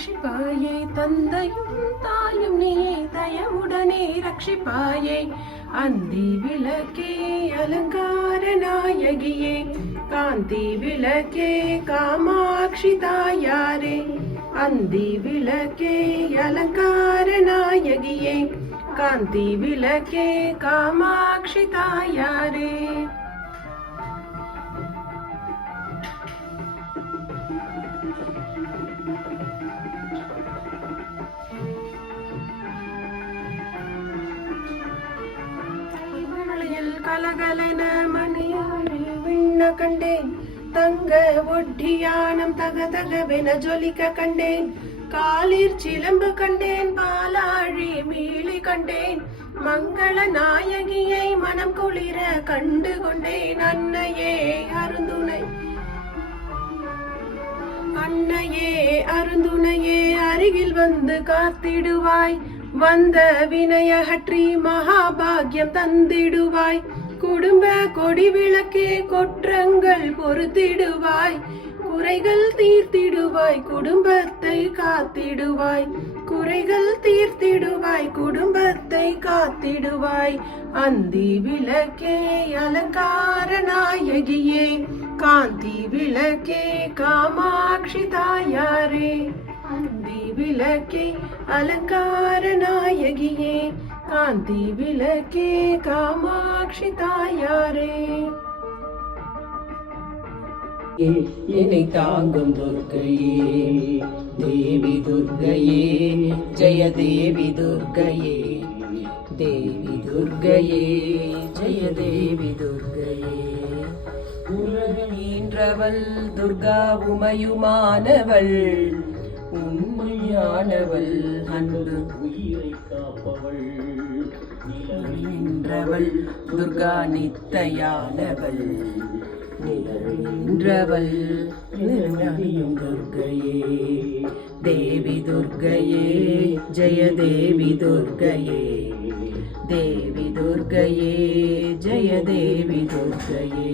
ரட்சிப்பாயே தந்தையும் தாயும் நீயே தயவுடனே ரட்சிப்பாயே அந்தி விளக்கே அலங்கார நாயகியே காந்தி விளக்கே காமாட்சி தாயாரே அந்தி விளக்கே அலங்கார நாயகியே காந்தி விளக்கே காமாட்சி தாயாரே கலகலன மணியாழில் விண்ண கண்டேன் தங்க ஒட்டியானம் தகதகவென ஜொலிக்க கண்டேன் காலிற் சிலம்பு கண்டேன் பாலாழி மீளி கண்டேன் மங்கள நாயகியை மனம் குளிர கண்டு கொண்டேன் அன்னையே அருந்துணை அன்னையே அருந்துணையே அருகில் வந்து காத்திடுவாய் வந்த வினயகற்றி மகாபாகியம் தந்திடுவாய் குடும்ப கொடி விளக்கே கொற்றங்கள் பொறுத்திடுவாய் குறைகள் தீர்த்திடுவாய் குடும்பத்தை காத்திடுவாய் குறைகள் தீர்த்திடுவாய் குடும்பத்தை காத்திடுவாய் அந்தி விளக்கே அலங்கார நாயகியே காந்தி விளக்கே காமாட்சி தாயாரே அந்தி விளக்கே அலங்கார நாயகியே காந்தி விளக்கே காமாட்சி தாயாரே என்னை தாங்கும் துர்க்கையே தேவி துர்க்கையே ஜெய தேவி துர்க்கையே தேவி துர்க்கையே ஜெய தேவி துர்க்கையே உலகம் ஈன்றவள் துர்கா உமையுமானவள் உண்மையானவள் அன்பு உயிரை காப்பவள் நின்றவள் துர்கா நித்தையானவள் நின்றவள் துர்க்கையே தேவி துர்க்கையே ஜெய தேவி துர்க்கையே தேவி துர்க்கையே ஜெய தேவி துர்க்கையே